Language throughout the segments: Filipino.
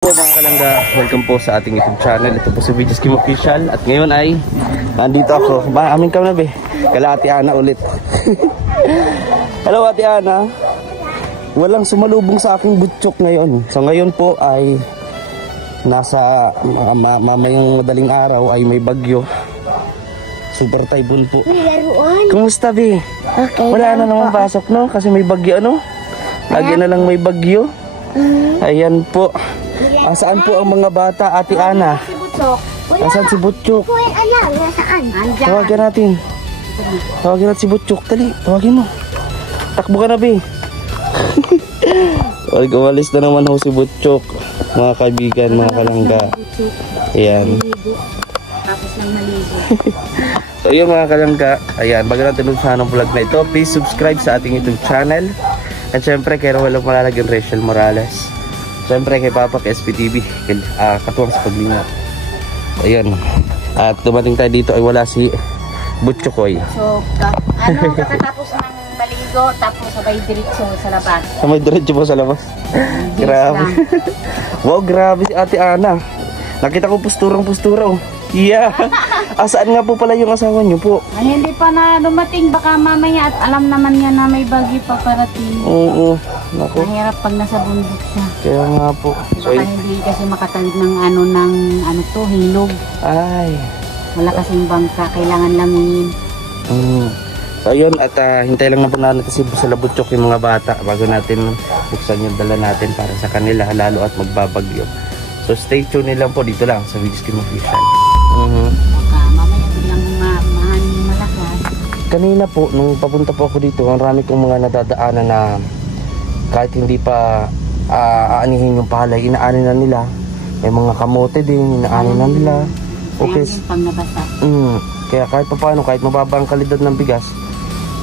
Po mga kalangga, welcome po sa ating YouTube channel. Ito po si Videos Kim Official. At ngayon ay nandito ako. Amin ka na be. Kala Ate Ana ulit. Hello Ate Ana. Walang sumalubong sa aking butchok ngayon. So ngayon po ay nasa mamayang madaling araw ay may bagyo. Super typhoon po. Kumusta be? Okay. Wala na naman pasok no? Kasi may bagyo ano? Lagi na lang may bagyo. Ayan po. Asaan po ang mga bata, Ate Ana? Si Butchok. Asan si Butchok? Ko alam, nasaan? Andyan. Tawagin natin. Tawagin natin si Butchok. Dali, tawagin mo. Takbo ka na, be. Umalis na naman ho si Butchok. Mga kaibigan, mga kalangga. Ayan. Tapos nang maligo. So yun mga kalangga. Ayan, bago natin sa anong vlog na ito, please subscribe sa ating YouTube channel. At syempre, kaya walang malalagyan Rachel Morales. Siyempre kay Papa, kay SPTV, katuwang sa paglinga. Ayun. At dumating tayo dito ay wala si Butchokoy. So, kakatapos ng maligo, tapos sabay diretso sa labas. Sabay diretso po sa labas. Grabe. Wow, grabe si Ate Ana. Nakita ko posturang-postura oh. Yeah. Asaan nga po pala yung asawa niyo po? Ay, hindi pa na dumating, baka mamaya at alam naman niya na may bagyo pa parating. Oo. Naku. Mahirap pag nasa bundok siya. Kaya nga po. So, Baka hindi kasi makatawid ng ano hilog. ay. Wala kasing bangka, kailangan langungin. So ayun, at hintay lang na po natin si Butchok yung mga bata bago natin buksan yung dala natin para sa kanila lalo at magbabagyo. So stay tuned lang po dito lang sa Videos Kim Official. Baka mamaya biglang mahaning malakas. Kanina po, nung papunta po ako dito, ang rami kong mga nadadaanan na kahit hindi pa aanihin yung palay, inaanin na nila. May mga kamote din, inaanin na nila. Okay. Pang nabasa. Kaya kahit pa paano, kahit mababa ang kalidad ng bigas,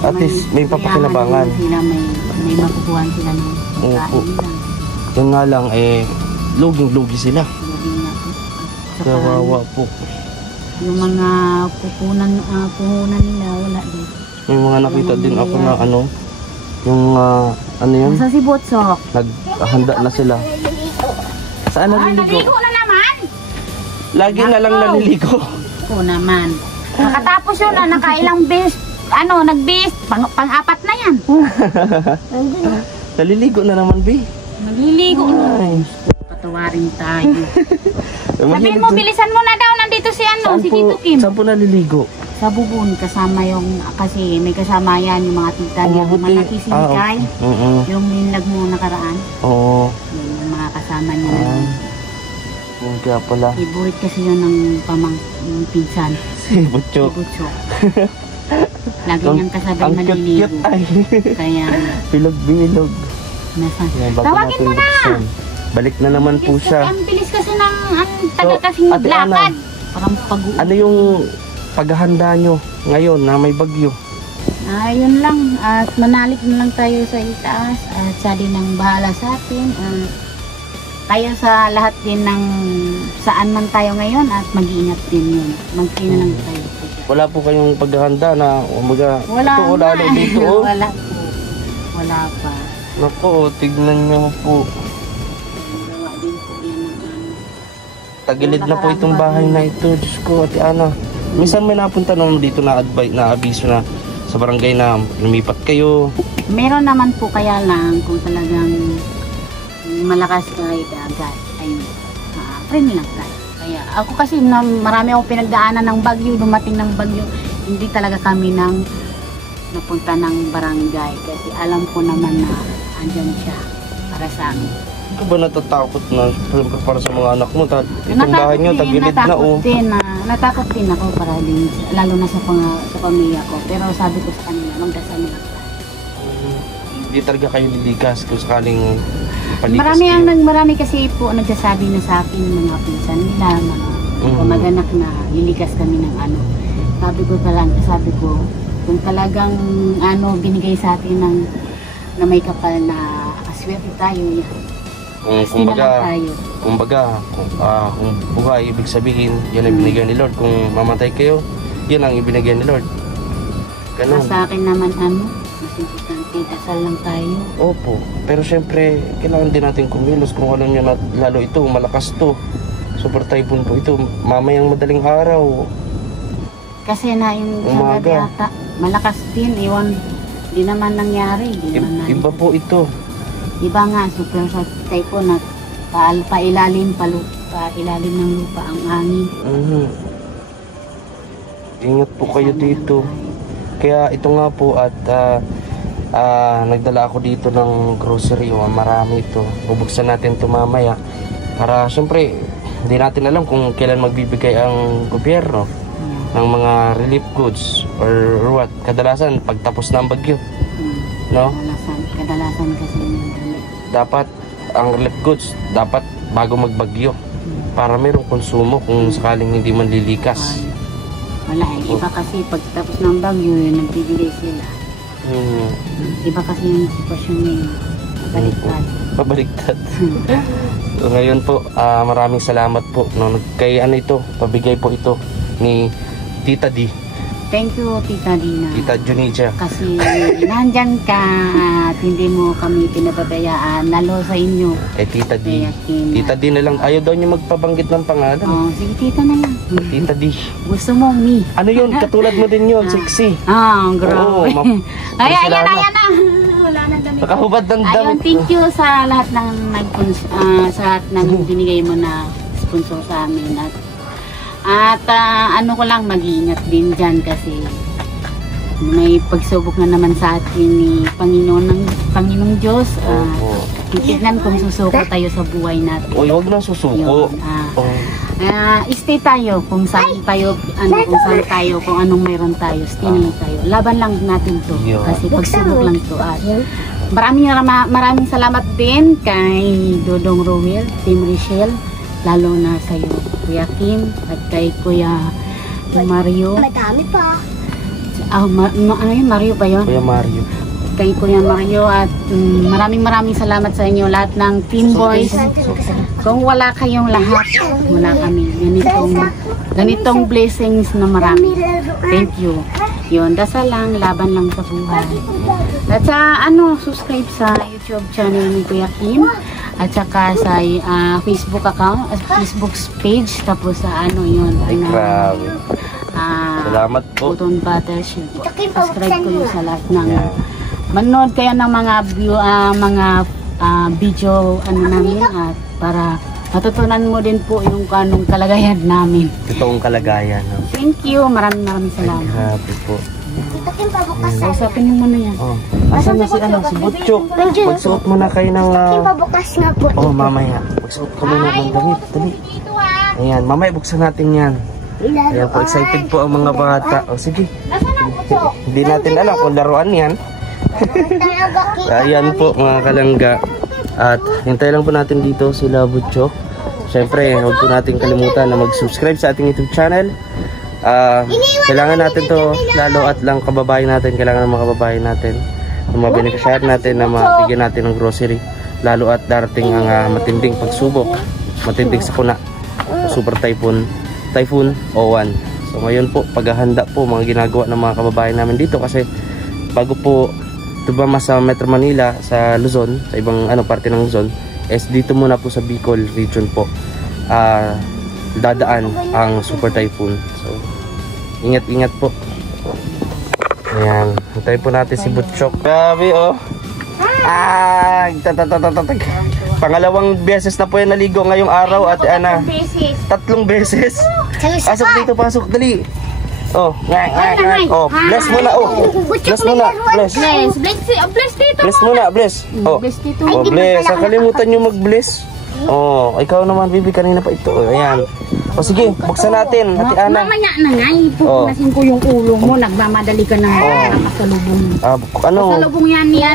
at least may papakinabangan. Sila may makukuhan sila ng pagkain nila. Yun nga lang, luging-lugi sila. Kawawa po. Yung mga puhunan nila, wala din. May mga nakita din ako na yung ano yun? Nasa si Butchok. Naghahanda na sila. Saan naliligo? Naligo na naman! Lagi na lang naliligo. Oo naman. Nakatapos yun nakailang beses. Nag-beses. Pang-apat na yan. Naliligo na naman, Bi. Naliligo na. Patawarin tayo. Sabihin mo, bilisan mo na daw. Nandito si si Tito Kim. Saan po naliligo? Sa bubon, kasama kasi may kasama yan yung mga tita niya. Malaki si Mikay. Yung linlag mo nakaraan. Oo. Yung mga kasama niya na. Kaya pala. Favorite kasi yun ng yung pinsan. Si Butchok. Si Butchok. Lagi niyang kasabay maliligo. Kaya bilog-bilog. Tawagin mo na! Balik na naman po siya. Ang bilis kasi ng taga kasing maglakad. Parang pag-uwi. Ano yung paghahanda nyo ngayon na may bagyo? Yun lang. At manalig na lang tayo sa itaas. At siya din ang bahala sa atin. Tayo sa lahat din ng saan man tayo ngayon at mag-iingat din yun. Mag-ina lang tayo. Wala po kayong paghahanda na umaga? Wala na. Dito, Wala po. Wala pa. Naku, tignan nyo po. Tagilid na po itong bahay na ito. Diyos ko, Ate Ana. Minsan may napunta naman dito na abiso na sa barangay na lumipat kayo. Meron naman po, kaya lang kung talagang malakas kahit agad ay friend lang tayo. Kaya ako kasi marami akong pinagdaanan ng bagyo, dumating ng bagyo, hindi talaga kami napunta ng barangay kasi alam ko naman na andyan siya para sa amin. Hindi ka ba natatakot na para sa mga anak mo? Itong bahay nyo, tagilid na oh. Natakot din ako para din, lalo na sa pamilya ko. Pero sabi ko sa kanila, magdasal na lang tayo. Hindi talaga kayo liligas kung sakaling palikas Marami kasi po nagsasabi na sa akin mga pinsan nila, mga kamag-anak na liligas kami ng Sabi ko, kung talagang binigay sa atin na may kapal na aswerte tayo yan. Kumbaga, kung buhay, ibig sabihin, yan ang binigay ni Lord. Kung mamatay kayo, yan ang ibinigay ni Lord. Ganun. Sa akin naman, mas important Dasal lang tayo. Opo. Pero syempre, kailangan din natin kumilos. Kung alam nyo na, lalo ito, malakas to. Super typhoon po ito. Mamayang madaling araw. Kasi na yung Umaga. ata, malakas din. Iwan, di naman nangyari. Iba po ito. Iba nga, super typhoon na pailalim ng lupa ang hangin. Ingat po kayo dito. Kaya ito nga po at nagdala ako dito ng grocery. Marami ito. Bubuksan natin ito mamaya. Para syempre, hindi natin alam kung kailan magbibigay ang gobyerno ng mga relief goods or what. Kadalasan, pagtapos ng bagyo. No? Kadalasan kasi dapat ang relief goods dapat bago magbagyo para mayroong konsumo kung sakaling hindi man lilikas. Wala eh. Iba kasi pagtapos ng bagyo yun, nagbibigay sila. Iba kasi yung sitwasyon ngayon. Pabaliktad. So, ngayon po, maraming salamat po. No, kay ano ito, pabigay po ito ni Tita D. Thank you, Tita Dina. Tita Junija. Kasi nandyan ka at hindi mo kami pinapabayaan. Lalo sa inyo. Tita D. Tita D na lang. Ayaw daw niya magpabanggit ng pangalan. Oh, sige, Tita na lang. Tita D. Gusto mo, me. Ano yun? Katulad mo din yun. Sexy. Grabe. Ayan na. Wala na damit. Nakahubad ng damit. Ayun, thank you sa lahat ng sa lahat ng binigay mo na sponsor sa amin. At ano ko lang, mag-iingat din dyan kasi may pagsubok na naman sa atin ni Panginoong Diyos. Titignan kung susuko tayo sa buhay natin. Uy, huwag na susuko. Stay tayo kung saan tayo, kung anong mayroon tayo, stay tayo. Laban lang natin to kasi pagsubok lang to. Maraming salamat din kay Dodong Rowell, Team Richelle, lalo na sa iyo, Kuya Kim, at kay Kuya Mario. Madami pa. Mario ba yun? Kuya Mario. Kay Kuya Mario at maraming salamat sa inyo lahat ng Team Boys. Kung wala kayong lahat, wala kami. Ganitong blessings na marami. Thank you. Yun, dasal lang, laban lang sa buhay. At sa subscribe sa YouTube channel ni Kuya Kim. At saka sa Facebook account, Facebook page, tapos sa yun. Grabe. Salamat po. Button Battleship. Subscribe ko yun sa lahat ng manood kayo ng mga video namin at para matutunan mo din po yung kanong kalagayan namin. Totoong kalagayan. No? Thank you. Maraming salamat. Grabe po. Usapin mo muna yan. Asan na si Butchok? Magsuot muna kayo ng... Pabukas nga po. Mamaya. Magsuot ko muna ng damit. Dali. Ayan, mamaya buksan natin yan. Ayan po, excited po ang mga bata. Sige. Hindi natin alam kung laruan yan. Ayan po mga kalangga. At hintay lang po natin dito sila Butchok. Siyempre, huwag po natin kalimutan na mag-subscribe sa ating YouTube channel. Kailangan natin to lalo at lang kababayan natin, kailangan ng mga kababayan natin, ng mga beneficiary natin na mabigyan natin ng grocery, lalo at darating ang matinding pagsubok, matinding sakuna, super typhoon O1. So ngayon po, paghahanda po mga ginagawa ng mga kababayan namin dito kasi bago po tumama sa Metro Manila, sa Luzon, sa ibang parte ng Luzon, dito muna po sa Bicol region po dadaan ang super typhoon. So ingat po. Ayan, hintayin po natin si Butchok. Grabe pangalawang beses na po yan naligo ngayong araw at 3 beses. Pasok dali. Bless muna. Bless muna. Bless. Bless. Kalimutan nyo mag-bless. Ikaw naman, Bibi, kanina pa ito. Ayan. Sige, buksan natin, Ate Ana. Mamaya na nga, ipupunasin ko yung ulo mo. Nagmamadali ka na pasalubong. Pasalubong yan ni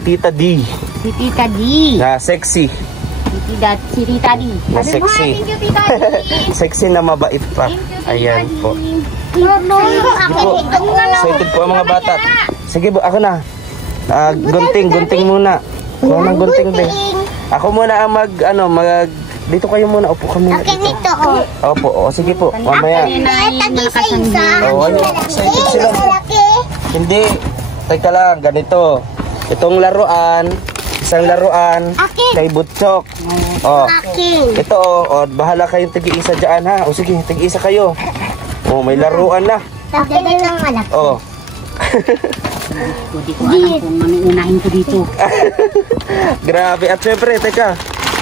Tita D. Si Tita D. Na sexy. Si Tita D. Na sexy. Sexy na mabait pa. Ayan po. Excited po ang mga bata. Sige, ako na. Gunting muna. Kuha ng gunting din. Ako muna ang dito kayo muna, upo kami na dito. Opo, sige po, mamaya. Excited sila. Hindi. teka lang, ganito. Itong laruan, isang laruan Akin. kay Butchok. Oh. Akin. Ito bahala kayong tigi-isa dyan ha. O sige, tigi-isa kayo. Oh, may laruan na. Akin lang anak. Oh. Hindi ko alam kung ano unahin ko dito. Grabe. At syempre, teka.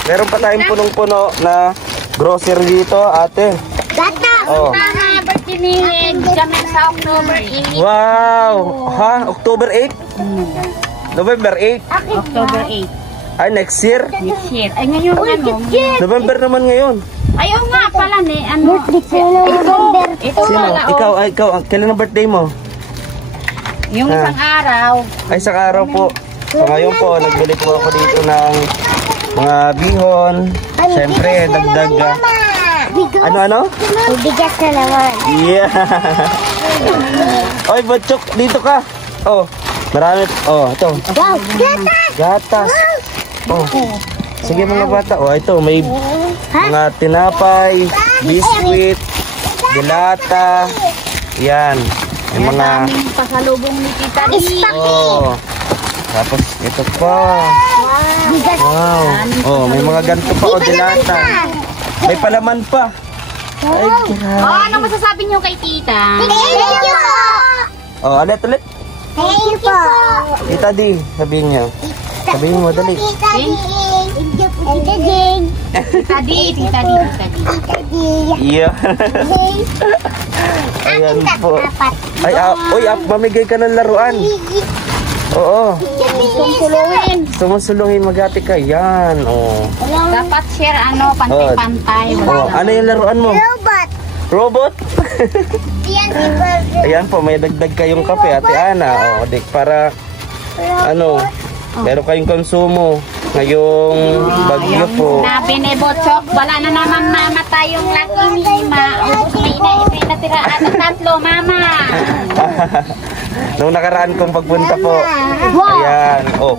Meron pa tayong punong-puno na grocery dito, ate. Gata. Oh. Mama, birthday ni Jamel sa October 8. Wow! Ha? October 8? November 8? October 8. Ay, next year? Next year. Ay, ngayon ano? November naman ngayon. Ayaw nga pala ni ano. Ito Sino? pala. Ikaw, kailan ang birthday mo? Yung isang araw. Ay, isang araw po. So ngayon po, nagbili po ako dito ng mga bihon. Siyempre, dagdag. Ano? Bigas na naman. Yeah! Oy, Butchok, dito ka. Oh, marami. Oh, ito. Wow. Gata. Gatas. Oh. Sige mga bata. Oh, ito, may mga tinapay, biskuit, dilata. Yan. Yung mga... Daming pasalubong ni Tita Di. Oh. Tapos, ito pa. Bigas. Wow. Oh, may mga ganito pa. Oh, dilata. May palaman pa. Ay, grabe. Ano masasabi niyo kay Tita? Thank you. Oh, ulit. Thank you po. Tita Di, sabihin niyo. Sabihin mo, dali. Tita Ding. Tita Ding. Tita Di, Tita Di, Tita Di. Tita Ding. Yeah. Ayan po. Ay, uy, mamigay ka ng laruan. Oo. Sulungin. Sumusulungin, magati ka. Yan, oh. Dapat share pantay-pantay. Oh, ano yung laruan mo? Robot. Robot? Yan si Burger. Ayan po, may dagdag kayong kape, Ate Ana. Oh, para, meron kayong konsumo. Ngayong bagyo po. Sabi ni Butchok, wala na naman mamatay yung laki ni Ima. Ubus may natira at tatlo, Mama. Nung nakaraan kong pagpunta po. Ayan, oh.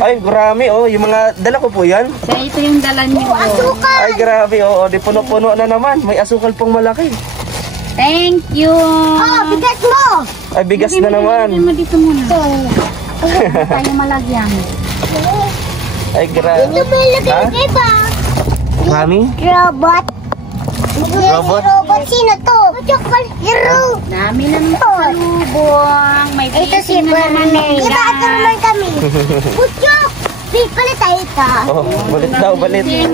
Ay, marami, oh. Yung mga, dala ko po yan. So, ito yung dala niyo. Ay, grabe, oh. Di puno-puno na naman. May asukal pong malaki. Thank you. Oh, bigas mo. Ay, bigas na naman. Hindi mo dito muna. Tayo malagyan. Ay, grabe. Ito ba yung lagay ba? Mami? Robot. Robot? Robot, sino to? Chocolate hero. Dami ng pasalubong. May Ito si blessing na naman Burner. nila. Diba ito naman kami? Puchok. Pala tayo ito. Oh, balit daw, balit. Blessing.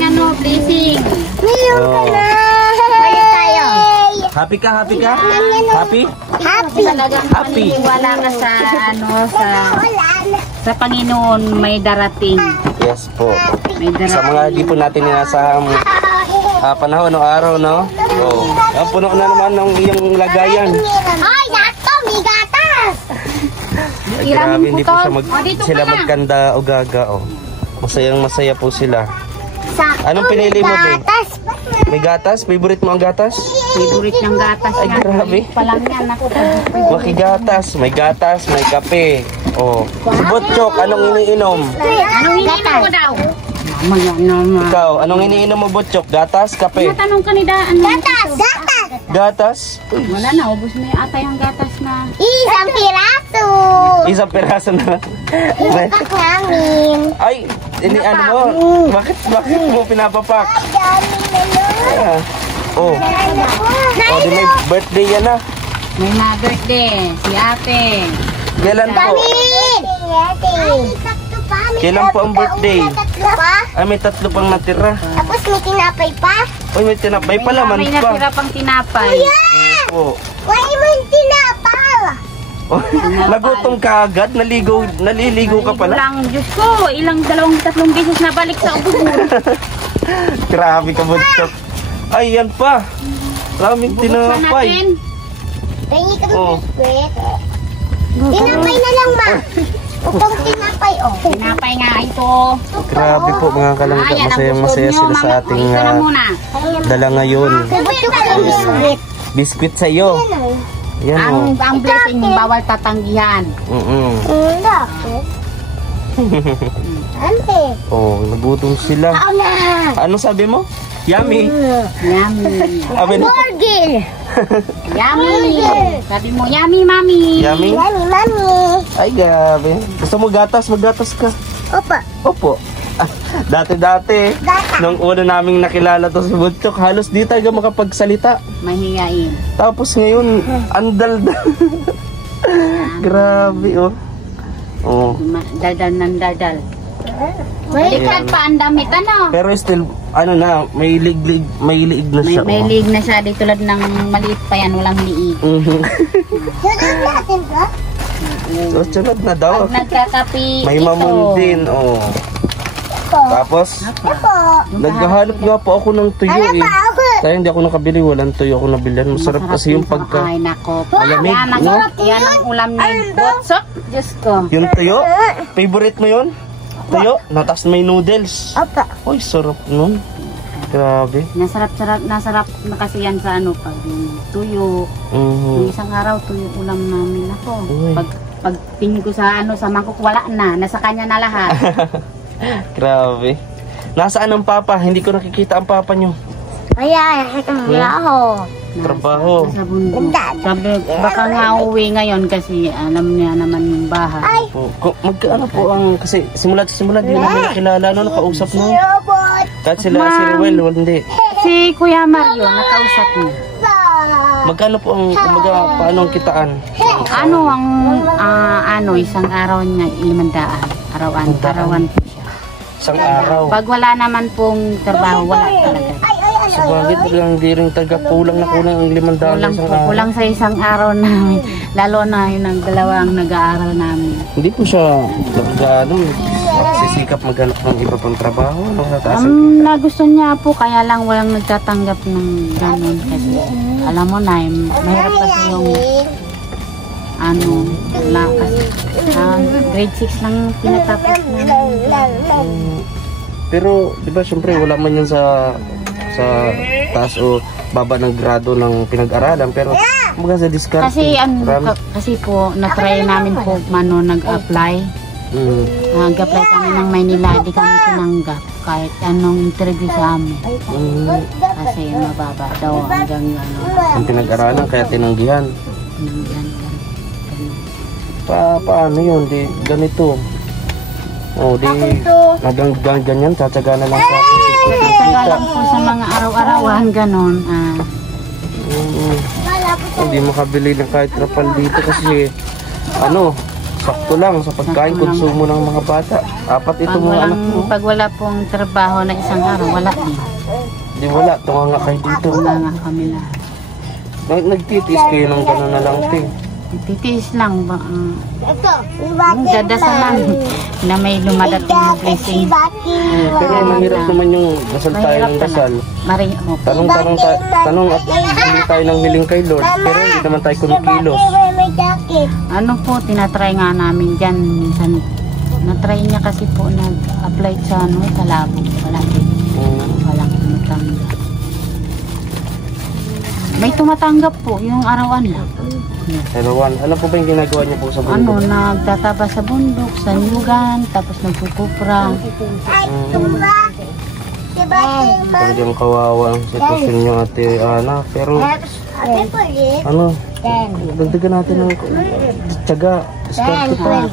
Ngayon ka Oh. na. Balik tayo. Happy ka? Happy? Happy. Talagang Happy. paniniwala ka sa Wala na. sa Panginoon may darating. Yes po. May Sa darating. mga di po natin inasahang panahon o araw, no? Oh. Ang puno na naman ng iyong lagayan. Ay, yato, may gatas. Ay, grabe, hindi po dito sila ka na. magkanda o gaga, oh. Masayang masaya po sila. Sakto, Anong pinili mo, may babe? gatas. May gatas? Favorite mo ang gatas? Favorite ng gatas Ay, yan. grabe. Palang yan. Makigatas. May gatas, may kape. Oh. Si Butchok, anong iniinom? Anong hinihinom mo daw? Mamaya naman. Ikaw, anong iniinom mo, Butchok? Gatas, kape? Natanong ka ni Daan. Gatas. Gatas. Gatas? Wala na, ubos na yung ata yung gatas na. Isang piraso. Isang peraso na. Ipapak namin. Ay, ano mo? Bakit mo pinapapak? Dami na nun. Ah. Oh, di may birthday yan na. May na birthday. Si ate. Kailan po? Kailan po ang birthday? Tatlo pa. Ay, may 3 pang natira. Tapos may tinapay pa. Uy, may tinapay pa laman May pa. natira pang tinapay. Oh. Why mo yung tinapay? Oh, nagutom ka agad? Naliligo ka pala? Ilang, Diyos ko, ilang 2-3 beses na balik sa ubos mo. Grabe ka, Butchok. Ay, yan pa. Maraming Buksan tinapay. natin. Pengi kami Oh. biskwit. Tinapay na lang, ma. Upang tinapay, oh. Tinapay nga ito. Grabe po mga kalangga. Ayan, ang Masayang gusto masaya nyo, sila sa Mama. ating Ito na muna. dala ngayon. Gusto ko ng biskwit. Biscuit sa iyo. Yan o. Ang blessing, bawal tatanggihan. Bakit? Ante. Oh, nagutom sila. Ako na. Ano sabi mo? Yummy. Yummy. Sabi mo? Burger. Yummy! Sabi mo, yummy, mami! Yummy? Mami, mami. Ay, grabe. Gusto mo gatas? Maggatas ka. Opo. Opo. Dati-dati, nung una naming nakilala to si Butchok, halos di tayo makapagsalita. Mahingain. Tapos ngayon, andal. Grabe, oh. Oh. Dadal ng dadal. Balikan pa ang damit, ano? Pero still, ano na, may liig na siya. May liig na siya. Di tulad ng maliit pa yan, walang liig. Sunod natin ba? So, sunod na daw. Pag nagkakapi, May mamon din, oh. Tapos, naghahanap nga po ako ng tuyo eh. Kaya hindi ako nakabili, walang tuyo ako nabilihan. Masarap kasi yung pagka Ay, nako. malamig, no? Yan ang ulam ni Botsok. Diyos ko. Yung tuyo, favorite mo yun? Tuyo, natas may noodles. Opo. Uy, sarap nun. Grabe. Nasarap na kasi yan sa ano, pag yung tuyo. Yung isang araw, tuyo ulam namin ako. Uy. Pag tingin ko sa ano, sa mangkok, wala na. Nasa kanya na lahat. Grabe. Nasaan ang papa? Hindi ko nakikita ang papa nyo. Kaya, wala ako. Trabaho. Nasa bundok. Sabi, baka nga uwi ngayon kasi alam niya naman yung bahay. Po. Magkaano po ang, kasi simula di namin nakilala, no, nakausap na. Robot. Kahit sila si Ruel, hindi. Si Kuya Mario, nakausap niya. Magkano po ang, kumbaga, paano ang kitaan? Ano ang, isang araw niya, 500. Arawan po siya. Isang araw. Pag wala naman pong trabaho, wala talaga. Sa bagay, lang di rin taga kulang ang 500 Kulang isang po, araw. kulang sa isang araw namin. Lalo na yun ang dalawang nag-aaral namin. Hindi po siya, magsisikap maghanap ng iba pang trabaho. Na gusto niya po, kaya lang walang nagtatanggap ng ganun. Kasi alam mo na, mahirap kasi yung wala kasi. Grade 6 lang pinatapos na. Pero, di ba, syempre, wala man yan sa taas o baba ng grado ng pinag-aralan. Pero, kumbaga sa discard. Kasi, kasi po, na-try namin po, nag-apply. Nag-apply kami ng Maynila, di kami tinanggap. Kahit anong interview sa amin. Kasi mababa daw hanggang Ang pinag-aralan, kaya tinanggihan. tinanggihan. Paano yun? Di, ganito. O, di, hanggang ganyan, tsatsaga na lang sa akin. Saka lang po sa mga araw-arawan, ganon. Hindi makabili ng kahit trapal dito kasi, sakto lang sa pagkain, konsumo ng mga bata. Apat ito mga anak mo. Pag wala pong trabaho na isang araw, wala din. Di wala, tunga nga kayo dito. Wala nga kami na. Nagtitis kayo ng gano'n na lang, te. Titiis lang ba? Ito, Dadasalan na may lumadating na blessing. Pero mahirap naman yung dasal tayo ng dasal. Tanong at hindi tayo ng hiling kay Lord. Pero hindi naman tayo kumikilos. May jacket. Ano po, tinatry nga namin dyan. Minsan, natry niya kasi po nag-apply sa Talabo. Wala din. Walang tumatanggap. May tumatanggap po, yung arawan lang. Arawan, ano po ba yung ginagawa niyo po sa bundok? Nagtataba sa bundok, sa nyugan, tapos nagpupupra. Talagang kawawa ang sitwasyon niyo, Ate Ana. Pero, dagdagan natin ng tiyaga. Diskarte pa.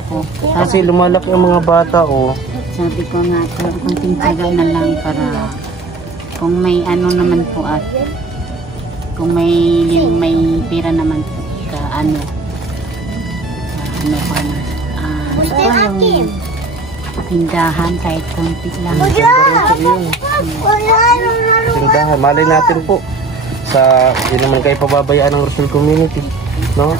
Kasi lumalaki ang mga bata, Sabi ko nga, kunting tiyaga na lang para kung may naman po at kung may pera naman po yung tindahan kahit konti lang. Tindahan, malay natin po sa yun naman kayo pababayaan ng Rosal Community, no?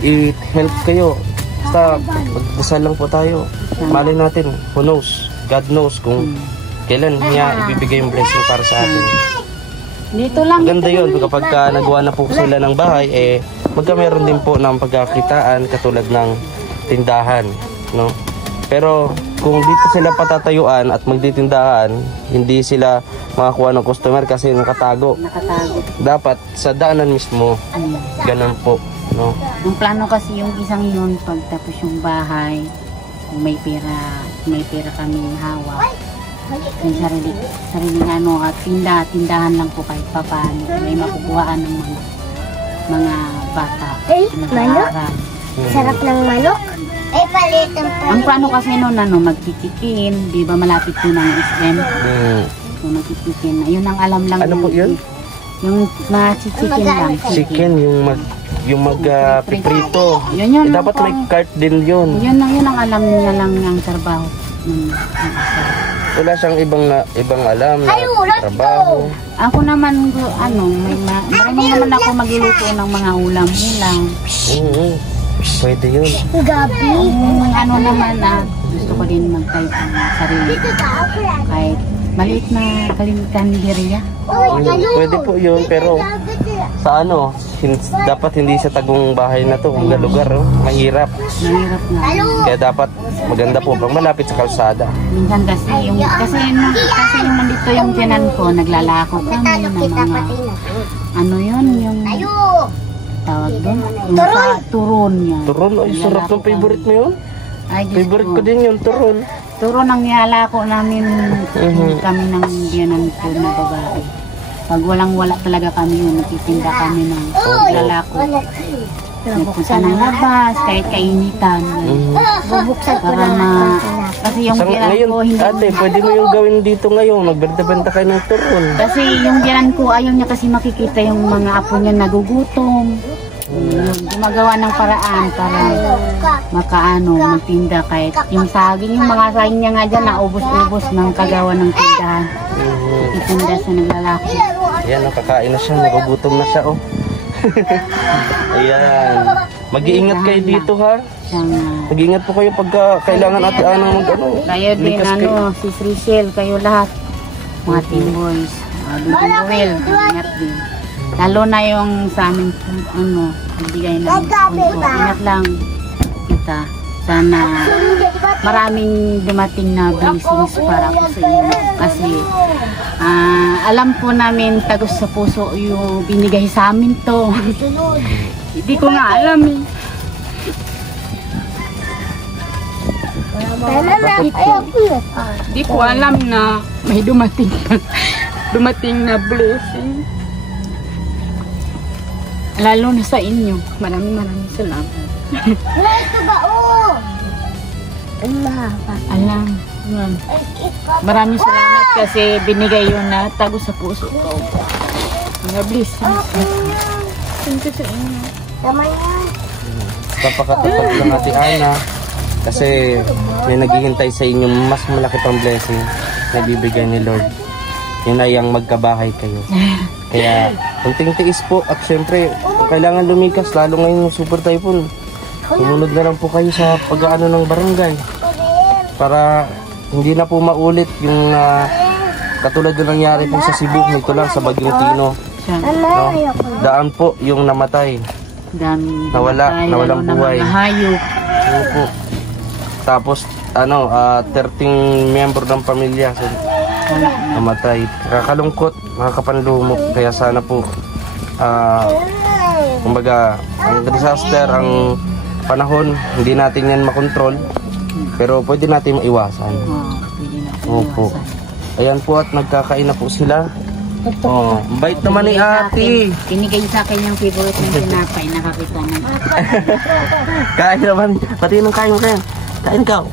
I-help kayo. Basta magdasal lang po tayo. Malay natin, who knows, God knows kung kailan niya ibibigay yung blessing para sa atin. Dito lang. Maganda yun kapag nagawa na po sila ng bahay, magkameron din po ng pagkakitaan katulad ng tindahan, no? Pero kung dito sila patatayuan at magtitindahan, hindi sila makakuha ng customer kasi nakatago. Dapat sa daanan mismo, ganun po, no? Ang plano kasi yung isang yun, pagtapos yung bahay, kung may pera kaming hawak, may sariling at tindahan lang po kahit papaano, may makukuhaan ng mga mga bata. Manok? Nag-aaral. Sarap ng manok. Palitan pa. Ang plano kasi noon, magtitikin, di ba malapit po ng SM. So, magtitikin. Ayun ang alam lang. Ano po yun? Yung chicken lang. Chicken, yung piprito. Yun yun. Dapat may cart din yun. Yun ang alam niya lang ng trabaho. Wala siyang ibang alam na trabaho. Ako naman, marunong naman ako magluluto ng mga ulam-ulam. Pwede yun. Gabi. Ano naman gusto ko din magtayo ng sarili. Kahit maliit na kalinderya. Pwede po yun, pero sa dapat hindi sa tagong bahay na to, kung lugar, mahirap. Mahirap na. Kaya dapat maganda po pag malapit sa kalsada. Minsan kasi yung nandito yung tiyanan ko, naglalako kami ng mga yung tawag doon? Yung sa turon yan. Turon, ay sarap ng favorite mo yun. Ay, Favorite ko din yung turon. Turon ang nilalako namin kami ng tiyanan ko na babae. Pag walang-wala talaga kami yun, nagtitinda kami ng nilalako. Nagpunta ng labas, kahit kainitan. Bubuksan ko Para kasi yung tiyanan Ngayon, ko, hindi ate, pwede mo yung gawin dito ngayon. Magbenta-benta kayo ng turon. Kasi yung tiyanan ko, ayaw niya kasi makikita yung mga apo niya nagugutom. Gumagawa ng paraan para magtinda kahit yung saging, yung mga saging niya nga dyan, naubos-ubos ng kagawa ng tindahan. Itinda sa naglalaki. Ayan, nakakain na siya. Nagugutom na siya, Ayan. Mag-iingat kayo dito, ha? Mag-iingat po kayo pagka kailangan ate Ana Kayo din, si Srisel, kayo lahat. Mga team boys. Will, ingat din. Lalo na yung sa amin, bigay ng punto. Ingat lang kita. Sana maraming dumating na blessings para po sa inyo. Kasi alam po namin tagos sa puso yung binigay sa amin to. Hindi ko nga alam eh. Hindi ko alam na may dumating na blessing. Lalo na sa inyo. Maraming salamat. Ito ba, Alam. Maraming salamat kasi binigay yun na tago sa puso ko. Mga blessings. Thank you sa inyo. Tama yan. Papakatapag lang ate Ana. Kasi may naghihintay sa inyo mas malaki pang blessing na bibigay ni Lord. Yun ay ang magkabahay kayo. Kaya kunting tiis po at syempre kailangan lumikas lalo ngayon ng super typhoon. Sumunod na lang po kayo sa pag-aano ng barangay para hindi na po maulit yung katulad na nangyari po sa Cebu nito lang sa Bagyong Tino. Daan po yung namatay. Nawalang buhay. Po. Tapos 13 member ng pamilya namatay. Kakalungkot, nakakapanlumok. Kaya sana po kumbaga ang disaster, ang panahon, hindi natin yan makontrol, pero pwede natin maiwasan. Opo. Ayan po at nagkakain na po sila. Bait naman ni ate. Tinigay sa akin yung favorite ng tinapay, nakakita na. Kain naman, pati nung kain mo kayo. Kain ka.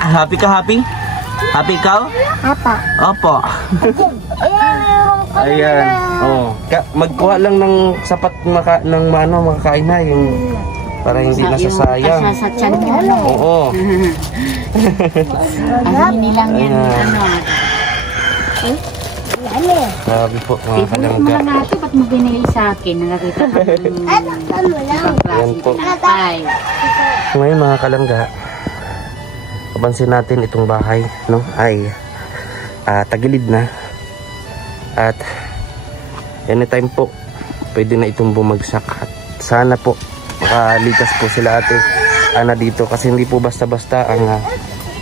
Happy ka, happy? Happy ka? Opo. Ayan. Magkuha lang ng sapat ng makakain na yung para hindi nasasayang. Sa tiyan nyo, Oo. Hindi lang yan, Sabi po, mga kalangga. Mga natin, ba't mo binili sa akin? Nakakita ka ng Ayan po. Ngayon mga kalangga, papansin natin itong bahay, ay tagilid na. At anytime po, pwede na itong bumagsak. At sana po, makalikas po sila ate Ana dito. Kasi hindi po basta-basta ang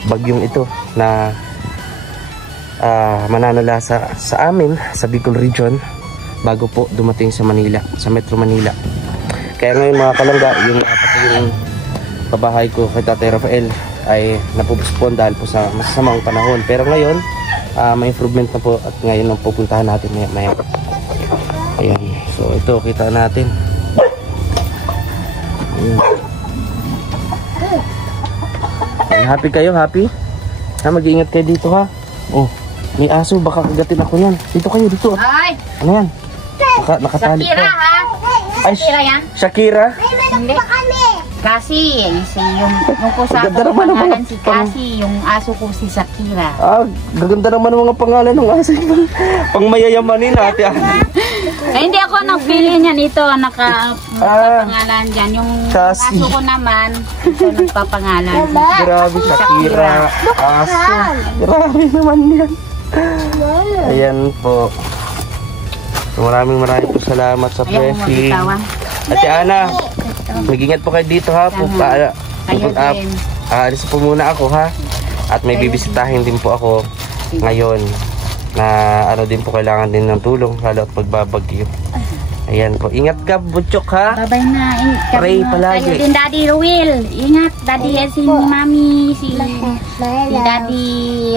bagyong ito na mananalasa sa amin, sa Bicol Region, bago po dumating sa Manila, sa Metro Manila. Kaya ngayon mga kalangga, yung pabahay ko kay Tatay Rafael ay napupuspon dahil po sa masasamang panahon. Pero ngayon, may improvement na po at ngayon ang pupuntahan natin maya. Ayan. So ito, kita natin. Ayan. Ayan, happy kayo, happy? Ha, mag-iingat kayo dito ha. Oh, may aso, baka kagatin ako yan. Dito kayo, dito. Ay! Ano yan? Nakatali Shakira pa. ha? Ay, Shakira yan? Shakira? Hindi. Kasi, yung po sa Ganda ako naman ang mga pangalan si Kasi, yung aso ko si Shakira. Ah, gaganda naman ang mga pangalan ng aso. Pang mayayamanin ate. Eh, hindi ako nagpili niyan. Ito, nakapangalan dyan. Yung Kasi. aso ko naman, ito nagpapangalan. Grabe, Shakira. Aso. Grabe naman yan. Ayan po. So, maraming po salamat sa Ayaw mo blessing. bitawan. Ate Ana, mag-ingat po kayo dito ha. Kayo din. Alis po muna ako ha. At may bibisitahin din po ako ngayon na ano din po kailangan din ng tulong lalo at pagbabagyo. Ayan po. Ingat ka, Butchok ha. Babay na. Pray palagi. Kayo din, Daddy Ruel. Ingat, Daddy si Mami, si Daddy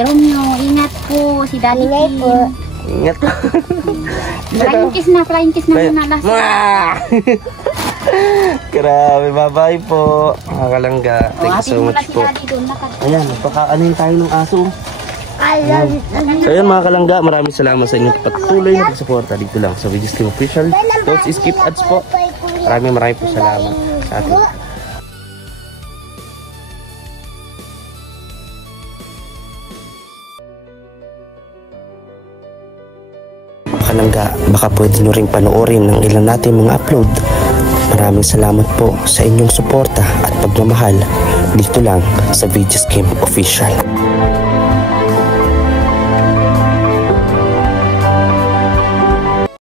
Romeo. Ingat po, si Daddy Kim. Ingat po. Flying kiss na muna last. Grabe, bye-bye po. Mga kalangga. Thank you so much po. Ayan, napaka-anin tayo ng aso. So ayan mga kalangga, maraming salamat sa inyong patuloy na pagsuporta dito lang sa Videos Team Official. Don't skip ads po. Maraming po salamat sa atin. Kalangga, baka pwede nyo ring panoorin ng ilan natin mga upload. Maraming salamat po sa inyong suporta at pagmamahal dito lang sa Videos Team Official.